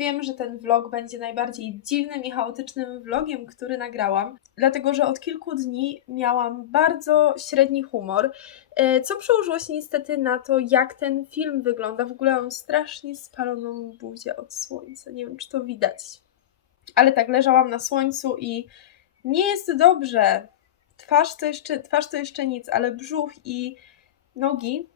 Wiem, że ten vlog będzie najbardziej dziwnym i chaotycznym vlogiem, który nagrałam, dlatego że od kilku dni miałam bardzo średni humor, e, co przełożyło się niestety na to, jak ten film wygląda. W ogóle mam strasznie spaloną buzię od słońca, nie wiem czy to widać. Ale tak, leżałam na słońcu i nie jest dobrze. Twarz to jeszcze, twarz to jeszcze nic, ale brzuch i nogi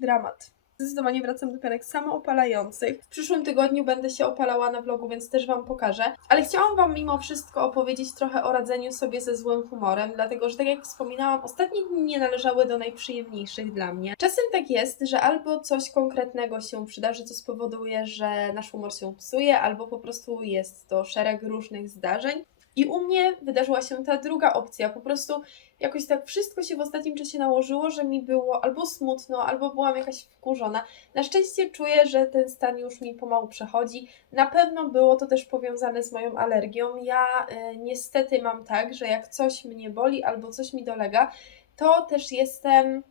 dramat. Zdecydowanie wracam do pianek samoopalających. W przyszłym tygodniu będę się opalała na vlogu, więc też Wam pokażę. Ale chciałam Wam mimo wszystko opowiedzieć trochę o radzeniu sobie ze złym humorem, dlatego że tak jak wspominałam, ostatnie dni nie należały do najprzyjemniejszych dla mnie. Czasem tak jest, że albo coś konkretnego się przydarzy, co spowoduje, że nasz humor się psuje, albo po prostu jest to szereg różnych zdarzeń. I u mnie wydarzyła się ta druga opcja. Po prostu jakoś tak wszystko się w ostatnim czasie nałożyło, że mi było albo smutno, albo byłam jakaś wkurzona. Na szczęście czuję, że ten stan już mi pomału przechodzi. Na pewno było to też powiązane z moją alergią. Ja y, niestety mam tak, że jak coś mnie boli albo coś mi dolega, to też jestem.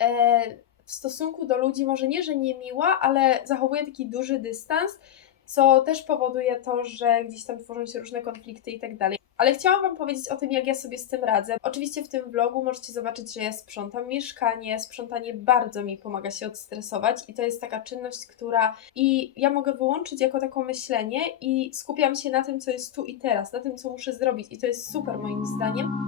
E, w stosunku do ludzi, może nie, że niemiła, ale zachowuję taki duży dystans, co też powoduje to, że gdzieś tam tworzą się różne konflikty i tak dalej. Ale chciałam Wam powiedzieć o tym, jak ja sobie z tym radzę. Oczywiście w tym vlogu możecie zobaczyć, że ja sprzątam mieszkanie. Sprzątanie bardzo mi pomaga się odstresować i to jest taka czynność, która i ja mogę wyłączyć jako taką myślenie i skupiam się na tym, co jest tu i teraz, na tym, co muszę zrobić i to jest super moim zdaniem.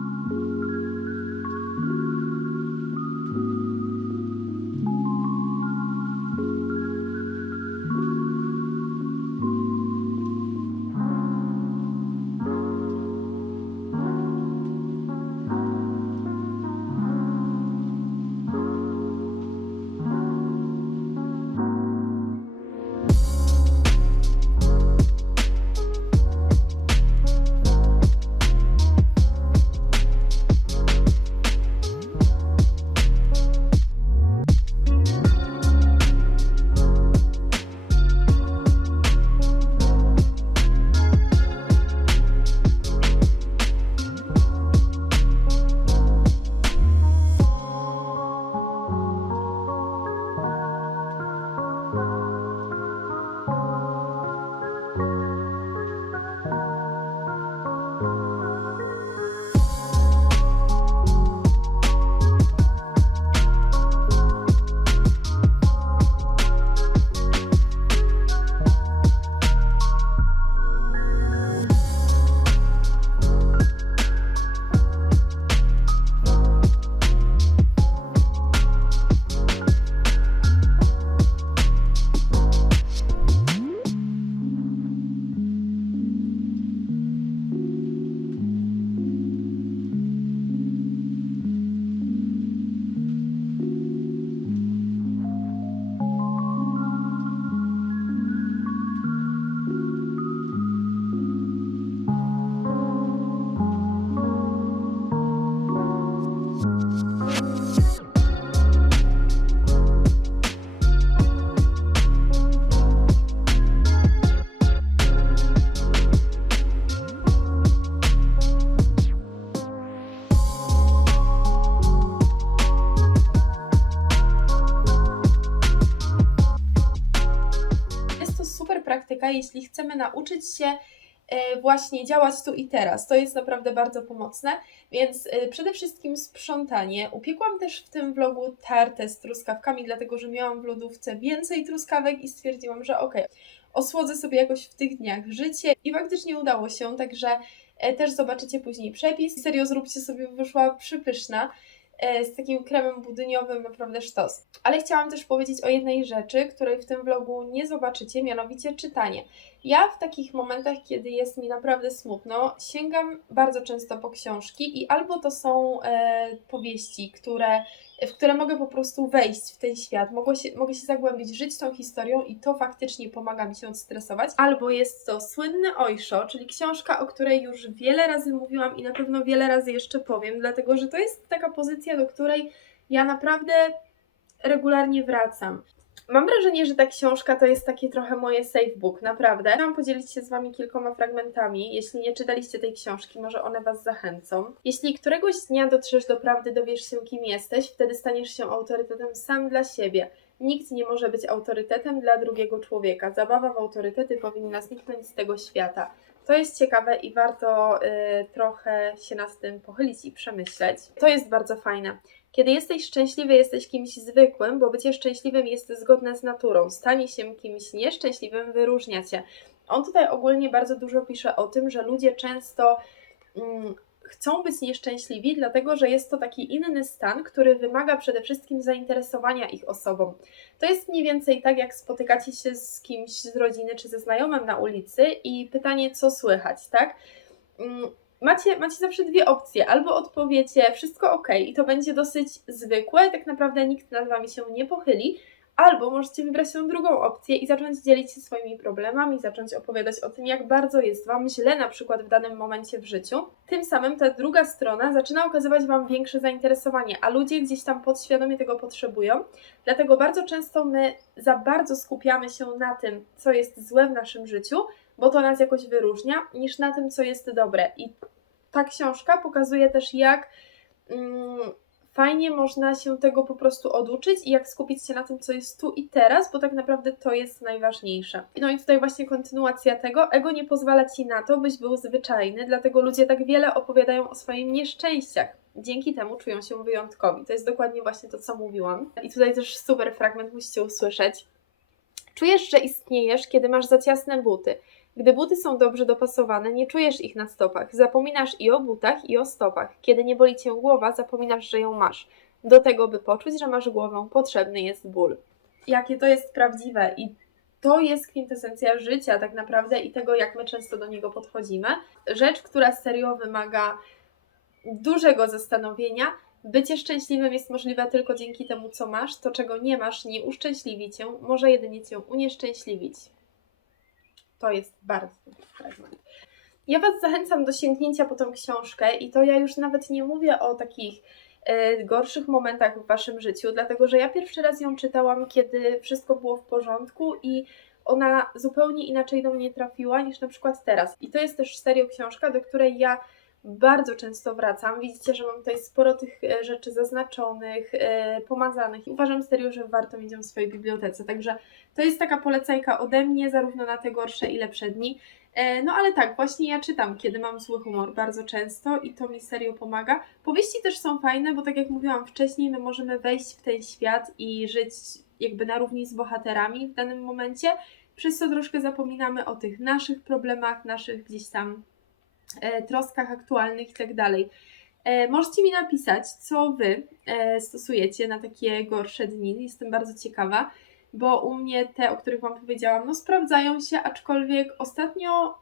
Praktyka, jeśli chcemy nauczyć się e, właśnie działać tu i teraz. To jest naprawdę bardzo pomocne, więc e, przede wszystkim sprzątanie. Upiekłam też w tym vlogu tartę z truskawkami, dlatego że miałam w lodówce więcej truskawek i stwierdziłam, że okej, osłodzę sobie jakoś w tych dniach życie i faktycznie udało się, także e, też zobaczycie później przepis. Serio, zróbcie sobie, wyszła przypyszna z takim kremem budyniowym, naprawdę sztos. Ale chciałam też powiedzieć o jednej rzeczy, której w tym vlogu nie zobaczycie, mianowicie czytanie. Ja w takich momentach, kiedy jest mi naprawdę smutno, sięgam bardzo często po książki i albo to są e, powieści, które, w które mogę po prostu wejść w ten świat, mogę się, mogę się zagłębić, żyć tą historią i to faktycznie pomaga mi się odstresować, albo jest to Słynny Ojszo, czyli książka, o której już wiele razy mówiłam i na pewno wiele razy jeszcze powiem, dlatego że to jest taka pozycja, do której ja naprawdę regularnie wracam. Mam wrażenie, że ta książka to jest takie trochę moje safe book, naprawdę. Chciałam podzielić się z Wami kilkoma fragmentami. Jeśli nie czytaliście tej książki, może one Was zachęcą. Jeśli któregoś dnia dotrzesz do prawdy, dowiesz się, kim jesteś, wtedy staniesz się autorytetem sam dla siebie. Nikt nie może być autorytetem dla drugiego człowieka. Zabawa w autorytety powinna zniknąć z tego świata. To jest ciekawe i warto y, trochę się nad tym pochylić i przemyśleć. To jest bardzo fajne. Kiedy jesteś szczęśliwy, jesteś kimś zwykłym, bo bycie szczęśliwym jest zgodne z naturą. Stanie się kimś nieszczęśliwym wyróżnia cię. On tutaj ogólnie bardzo dużo pisze o tym, że ludzie często mm, chcą być nieszczęśliwi, dlatego że jest to taki inny stan, który wymaga przede wszystkim zainteresowania ich osobą. To jest mniej więcej tak, jak spotykacie się z kimś z rodziny czy ze znajomym na ulicy i pytanie, co słychać, tak? Mm, Macie, macie zawsze dwie opcje. Albo odpowiecie wszystko ok i to będzie dosyć zwykłe, tak naprawdę nikt nad wami się nie pochyli, albo możecie wybrać tę drugą opcję i zacząć dzielić się swoimi problemami, zacząć opowiadać o tym, jak bardzo jest wam źle na przykład w danym momencie w życiu. Tym samym ta druga strona zaczyna okazywać wam większe zainteresowanie, a ludzie gdzieś tam podświadomie tego potrzebują. Dlatego bardzo często my za bardzo skupiamy się na tym, co jest złe w naszym życiu, bo to nas jakoś wyróżnia, niż na tym, co jest dobre. I ta książka pokazuje też, jak mm, fajnie można się tego po prostu oduczyć i jak skupić się na tym, co jest tu i teraz, bo tak naprawdę to jest najważniejsze. No i tutaj właśnie kontynuacja tego. Ego nie pozwala ci na to, byś był zwyczajny, dlatego ludzie tak wiele opowiadają o swoim nieszczęściach. Dzięki temu czują się wyjątkowi. To jest dokładnie właśnie to, co mówiłam. I tutaj też super fragment musicie usłyszeć. Czujesz, że istniejesz, kiedy masz za ciasne buty. Gdy buty są dobrze dopasowane, nie czujesz ich na stopach. Zapominasz i o butach, i o stopach. Kiedy nie boli cię głowa, zapominasz, że ją masz. Do tego, by poczuć, że masz głowę, potrzebny jest ból. Jakie to jest prawdziwe i to jest kwintesencja życia tak naprawdę i tego, jak my często do niego podchodzimy. Rzecz, która serio wymaga dużego zastanowienia. Bycie szczęśliwym jest możliwe tylko dzięki temu, co masz. To, czego nie masz, nie uszczęśliwi cię, może jedynie cię unieszczęśliwić. To jest bardzo dobry fragment. Ja Was zachęcam do sięgnięcia po tą książkę i to ja już nawet nie mówię o takich e, gorszych momentach w Waszym życiu, dlatego że ja pierwszy raz ją czytałam, kiedy wszystko było w porządku i ona zupełnie inaczej do mnie trafiła niż na przykład teraz. I to jest też serio książka, do której ja bardzo często wracam. Widzicie, że mam tutaj sporo tych e, rzeczy zaznaczonych, e, pomazanych i uważam serio, że warto mieć ją w swojej bibliotece. Także to jest taka polecajka ode mnie, zarówno na te gorsze i lepsze dni. No ale tak, właśnie ja czytam, kiedy mam zły humor bardzo często i to mi serio pomaga. Powieści też są fajne, bo tak jak mówiłam wcześniej, my możemy wejść w ten świat i żyć jakby na równi z bohaterami w danym momencie, przez co troszkę zapominamy o tych naszych problemach, naszych gdzieś tam troskach aktualnych i tak dalej. E, Możecie mi napisać, co Wy e, stosujecie na takie gorsze dni. Jestem bardzo ciekawa, bo u mnie te, o których Wam powiedziałam, no sprawdzają się, aczkolwiek ostatnio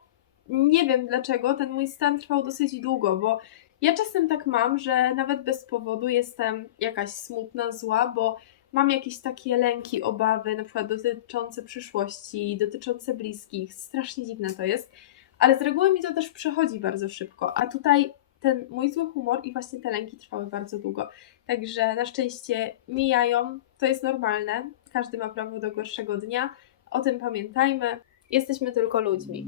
nie wiem dlaczego ten mój stan trwał dosyć długo, bo ja czasem tak mam, że nawet bez powodu jestem jakaś smutna, zła, bo mam jakieś takie lęki, obawy, na przykład dotyczące przyszłości, dotyczące bliskich. Strasznie dziwne to jest ale z reguły mi to też przechodzi bardzo szybko, a tutaj ten mój zły humor i właśnie te lęki trwały bardzo długo. Także na szczęście mijają, to jest normalne, każdy ma prawo do gorszego dnia, o tym pamiętajmy, jesteśmy tylko ludźmi.